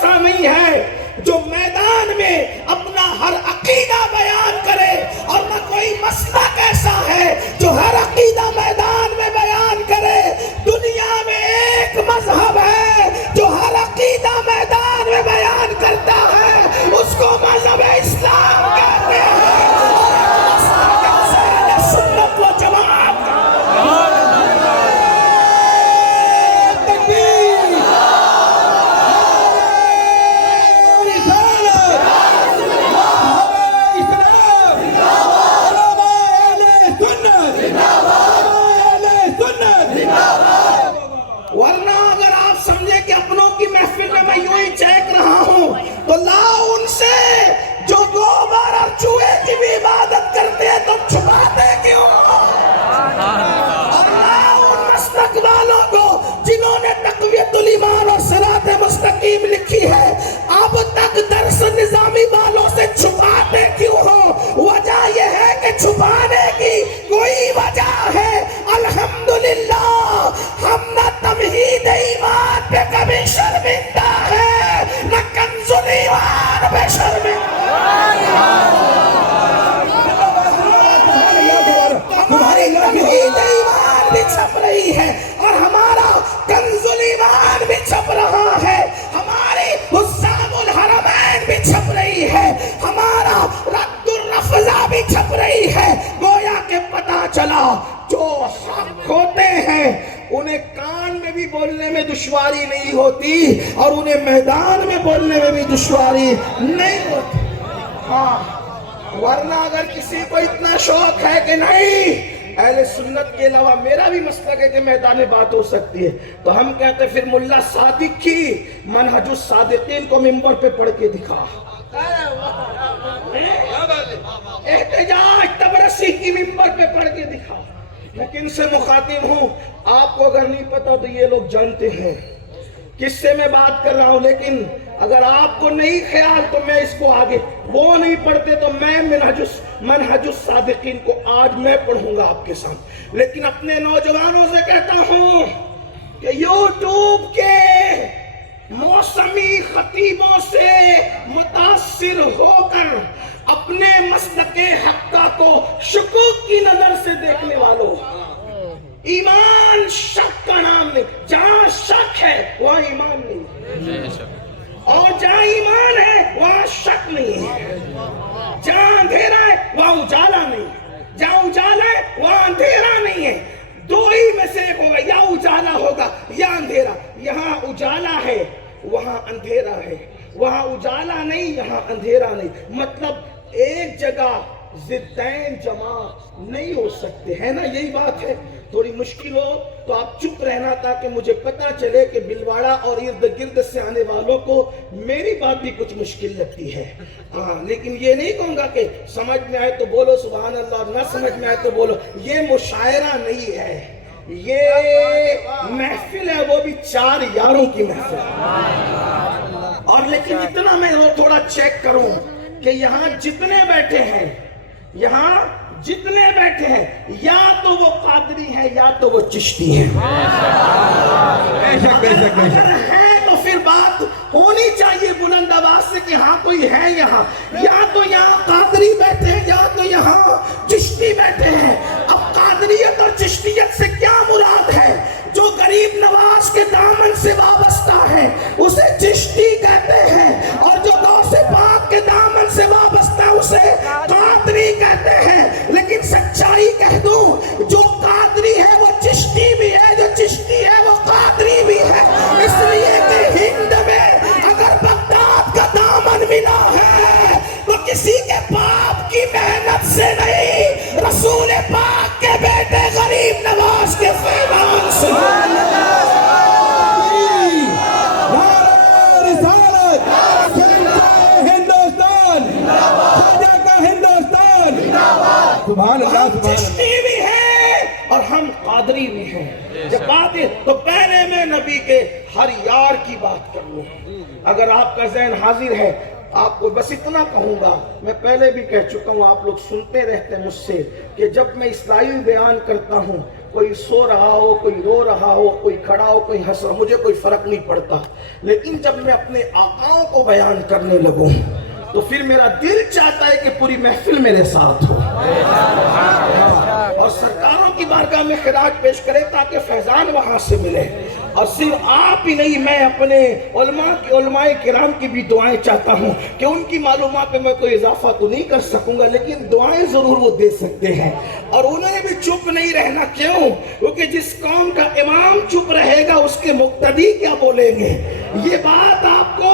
ایسا نہیں ہے جو میدان میں اپنا ہر عقیدہ بیان کرے، اور نہ کوئی مسلک ایسا ہے جو ہر عقیدہ میدان میں بیان کرے۔ دنیا میں ایک مذہب ہے جو ہر عقیدہ میدان میں بیان کرتا ہے، اس کو مذہب اسلام کہتے ہیں، سنت و جماعت۔ ورنہ اگر آپ سمجھیں کہ اپنوں کی محفل میں یوں ہی چیک رہا ہوں، تو لاؤ ان سے جو گوبر اور چوہے کی بھی عبادت کرتے ہیں تو چھپاتے کیوں؟ اور لاؤ ان مسلک والوں کو جنہوں نے تقویت الایمان اور صراط مستقیم لکھی ہے، اب تک درس نظامی والوں سے چھپاتے کیوں ہو؟ وجہ یہ ہے کہ چھپانے کی کوئی وجہ ہے۔ الحمدللہ ہم نہ تمہید ایمان پہ کبھی شرمندہ ہے، نہ کنز ایمان پہ شرمندہ۔ ہماری تمہید ایمان بھی چھپ رہی ہے اور ہمارا کنز ایمان بھی چھپ رہا ہے، ہماری حسام الحرمین بھی چھپ رہی ہے، ہمارا رد الرفضہ بھی چھپ رہی ہے۔ گویا کہ پتہ چلا جو حق ہوتے ہیں انہیں کان میں بھی بولنے میں دشواری نہیں ہوتی اور انہیں میدان میں بولنے میں بھی دشواری نہیں ہوتی۔ ہاں، ورنہ اگر کسی کو اتنا شوق ہے کہ نہیں اہل سنت کے علاوہ میرا بھی مسلک ہے کہ میدان میں بات ہو سکتی ہے، تو ہم کہتے ہیں پھر ملا صادق کی منہج الصادقین کو منبر پہ پڑھ کے دکھا، احتجاج تبرسی کی منبر پہ پڑھ کے دکھا۔ میں کن سے مخاطب ہوں آپ کو اگر نہیں پتا تو یہ لوگ جانتے ہیں کس سے میں بات کر رہا ہوں، لیکن اگر آپ کو نہیں خیال تو میں اس کو آگے، وہ نہیں پڑھتے تو میں منہج الصادقین کو آج میں پڑھوں گا آپ کے سامنے۔ لیکن اپنے نوجوانوں سے کہتا ہوں کہ یوٹیوب کے موسمی خطیبوں سے متاثر ہو کر اپنے مسلک حقہ کو شکوک کی نظر سے دیکھنے والوں، ایمان شک کا نام نہیں، جہاں شک ہے وہاں ایمان نہیں، اور جہاں ایمان ہے وہاں شک نہیں ہے، جہاں اندھیرا ہے وہاں اجالا نہیں، جہاں اجالا ہے وہاں اندھیرا نہیں ہے، دو ہی میں سے ایک ہوگا، یا اجالا ہوگا یا اندھیرا۔ یہاں اجالا ہے وہاں اندھیرا ہے، وہاں اجالا نہیں یہاں اندھیرا نہیں، مطلب ایک جگہ ضدین جمع نہیں ہو سکتے، ہے نا؟ یہی بات ہے۔ تھوڑی مشکل ہو تو آپ چپ رہنا تاکہ مجھے پتا چلے کہ بلواڑہ اور ارد گرد سے آنے والوں کو میری بات بھی کچھ مشکل لگتی ہے۔ ہاں، لیکن یہ نہیں کہوں گا کہ سمجھ میں آئے تو بولو سبحان اللہ، نہ سمجھ میں آئے تو بولو، یہ مشاعرہ نہیں ہے، یہ محفل ہے، وہ بھی چار یاروں کی محفل۔ اور لیکن اتنا میں تھوڑا چیک کروں کہ یہاں جتنے بیٹھے ہیں، یہاں جتنے بیٹھے ہیں، یا تو وہ قادری ہیں یا تو وہ چشتی ہیں۔ اگر ہیں تو پھر بات ہونی چاہیے بلند آواز سے کہ ہاں کوئی ہے یہاں، یا تو یہاں قادری بیٹھے ہیں یا تو یہاں چشتی بیٹھے ہیں۔ اب قادریت اور چشتیت سے کیا مراد ہے؟ جو غریب نواز کے دامن سے وابستہ ہے اسے چشتی کہتے ہیں، اور جو غوث پاک کے دامن سے وابستہ ہے اسے قادری کہتے ہیں۔ لیکن سچائی کہہ دوں، جو قادری ہے وہ چشتی بھی ہے، جو چشتی ہے وہ قادری بھی ہے، اس لیے کہ ہند میں اگر بغداد کا دامن ملا ہے تو کسی کے باپ کی محنت سے نہیں، رسول پاک کے بیٹے غریب نواز کے فیضان سے۔ سبحان اللہ، ہم چشتی بھی ہیں اور ہم قادری بھی ہیں۔ جب بات ہے تو پہلے میں نبی کے ہر یار کی بات کر لوں۔ اگر آپ کا ذہن حاضر ہے آپ کو بس اتنا کہوں گا، میں پہلے بھی کہہ چکا ہوں، آپ لوگ سنتے رہتے ہیں مجھ سے کہ جب میں اسلامی بیان کرتا ہوں، کوئی سو رہا ہو، کوئی رو رہا ہو، کوئی کھڑا ہو، کوئی ہنس رہا ہو، مجھے کوئی فرق نہیں پڑتا، لیکن جب میں اپنے آقاؤں کو بیان کرنے لگوں تو پھر میرا دل چاہتا ہے کہ پوری محفل میرے ساتھ ہو اور سرکاروں کی بارگاہ میں خراج پیش کرے تاکہ فیضان وہاں سے ملے۔ اور صرف آپ ہی نہیں، میں اپنے علماء کرام کی بھی دعائیں چاہتا ہوں کہ ان کی معلومات میں کوئی اضافہ تو نہیں کر سکوں گا، لیکن دعائیں ضرور وہ دے سکتے ہیں، اور انہیں بھی چپ نہیں رہنا۔ کیوں؟ کیونکہ جس قوم کا امام چپ رہے گا اس کے مقتدی کیا بولیں گے؟ یہ بات آپ کو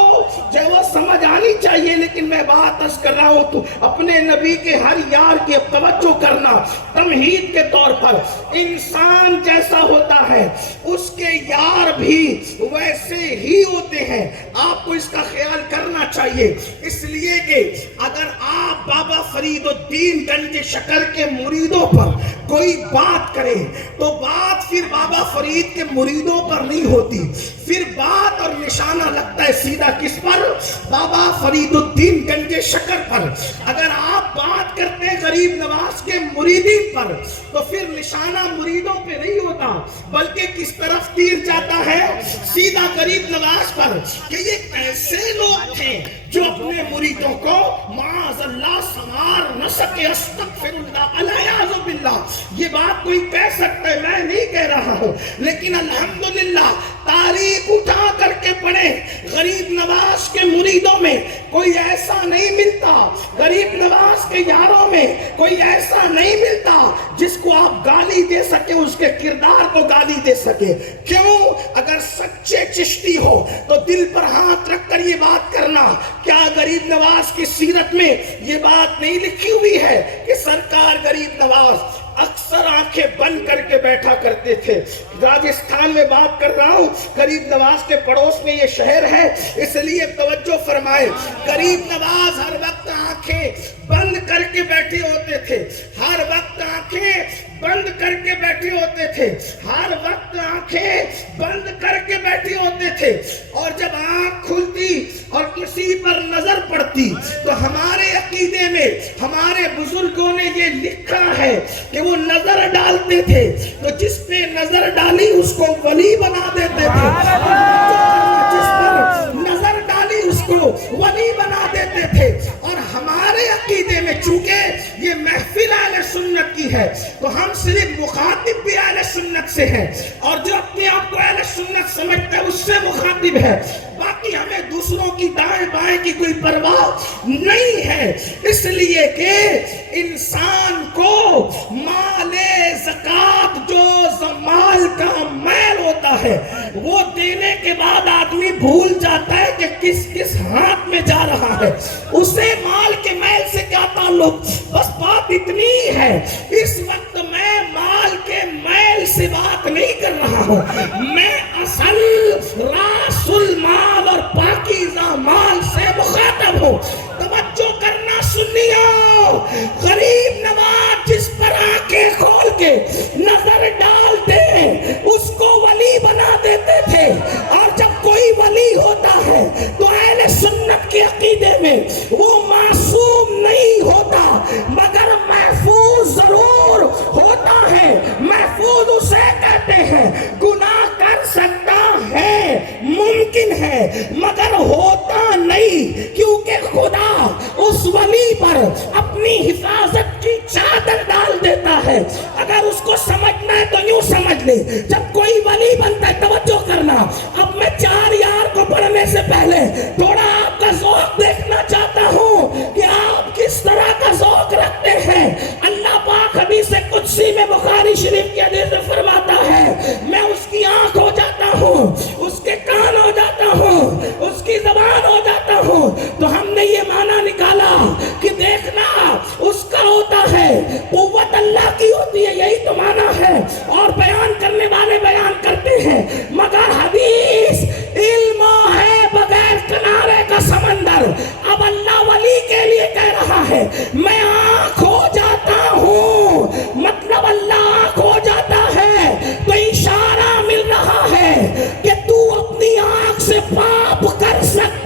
جو وہ سمجھ آنی چاہیے، لیکن میں بات عرض کر رہا ہوں تو اپنے نبی کے ہر یار کی توجہ کرنا۔ تمہید کے طور پر انسان جیسا ہوتا ہے اس کے یار بھی ویسے ہی ہوتے ہیں، آپ کو اس کا خیال کرنا چاہیے۔ اس لیے کہ اگر آپ بابا فرید الدین گنج شکر کے مریدوں پر کوئی بات کرے تو بات پھر بابا فرید کے مریدوں پر نہیں ہوتی، پھر بات اور نشانہ لگتا ہے سیدھا کس پر؟ بابا فرید الدین گنج شکر پر۔ اگر آپ بات کرتے ہیں غریب نواز کے مریدین پر تو پھر نشانہ مریدوں پہ نہیں ہوتا، بلکہ کس طرف تیر جاتا ہے؟ سیدھا غریب نواز پر، کہ یہ کیسے لوگ تھے جو اپنے مریدوں کو معاذ اللہ سنوار نہ سکے، استغفر اللہ الیاذ باللہ۔ یہ بات کوئی کہہ سکتا ہے، میں نہیں کہہ رہا ہوں، لیکن الحمدللہ تاریخ اٹھا کر کے پڑھیں، غریب نواز کے مریدوں میں کوئی ایسا نہیں ملتا، غریب نواز کے یاروں میں کوئی ایسا نہیں ملتا جس کو آپ گالی دے سکے، اس کے کردار کو گالی دے سکے۔ کیوں؟ اگر سچے چشتی ہو تو دل پر ہاتھ رکھ کر یہ بات کرنا، کیا غریب نواز کی سیرت میں یہ بات نہیں لکھی ہوئی ہے کہ سرکار غریب نواز اکثر آنکھیں بند کر کے بیٹھا کرتے تھے؟ راجستھان میں بات کر رہا ہوں، غریب نواز کے پڑوس میں یہ شہر ہے، اس لیے توجہ فرمائے۔ غریب نواز ہر وقت آنکھیں بند کر کے بیٹھے ہوتے تھے، ہر وقت آنکھیں بند کر کے بیٹھے ہوتے تھے، ہر وقت آنکھیں بند کر کے بیٹھے ہوتے تھے، اور جب آنکھ کھلتی اور کسی پر نظر پڑتی تو ہمارے عقیدے میں ہمارے بزرگوں نے یہ لکھا ہے کہ وہ نظر ڈالتے تھے تو جس پہ نظر ڈالی اس کو ولی بنا دیتے تھے، جس پر نظر ڈالی اس کو ولی بنا دیتے تھے۔ اور ہمارے عقیدے میں چونکہ یہ محفل اہل سنت کی ہے تو ہم صرف مخاطب بھی اہل سنت سے ہیں، اور جو اپنے آپ کو اہل سنت سمجھتا ہے اس سے مخاطب ہے، باقی ہمیں دوسروں کی دائیں بائیں کی کوئی پرواہ نہیں ہے۔ اس لیے کہ انسان کو مال زکات جو مال کا میل ہوتا ہے وہ دینے کے بعد آدمی بھول جاتا ہے کہ کس کس ہاتھ میں جا رہا ہے، اسے مال کے میل سے کیا تعلق؟ بس بات اتنی ہے، اس وقت میں مال کے میل سے بات نہیں کر رہا ہوں، میں اصل راس المال اور پاکیزہ مال سے مخاطب ہوں۔ توجہ کرنا سنیو، غریب نواز جس پر آنکھیں کھول کے نظر ڈالتے اس کو ولی بنا دیتے تھے، اور جب کوئی ولی ہوتا ہے تو اہل سنت کے عقیدے میں وہ معصوم نہیں ہوتا مگر محفوظ ضرور ہوتا ہے۔ محفوظ اسے کہتے ہیں گناہ کر سکتا ہے، ممکن ہے، مگر ہوتا نہیں، کیونکہ خدا اس ولی پر اپنی حفاظت کی چادر ڈال دیتا ہے۔ اگر اس کو سمجھنا ہے تو یوں سمجھ لے، جب کوئی ولی بنتا ہے، توجہ کرنا، اب میں 4 یار کو پڑھنے سے پہلے تھوڑا آپ کا ذوق دیکھنا چاہتا ہوں کہ آپ کس طرح کا ذوق رکھتے ہیں۔ اللہ پاک حدیث قدسی میں بخاری شریف کی حدیث میں فرماتا ہے، میں اس کی آنکھ ہو جاتا ہوں، اس کے کان ہو جاتا ہوں، اس کی زبان ہو جاتا ہوں۔ تو ہم نے یہ معنی نکالا کہ دیکھنا اس کا ہوتا ہے، قوت اللہ کی ہوتی ہے، یہی تو معنی ہے، اور بیان کرنے والے بیان کرتے ہیں، مگر حدیث علم ہے بغیر کنارے کا سمندر۔ اب اللہ ولی کے لیے کہہ رہا ہے میں آنکھ ہو جاتا ہوں، مطلب اللہ آنکھ ہو جاتا ہے تو اشارہ مل رہا ہے کہ تو اپنی آنکھ سے پاپ کر سکتا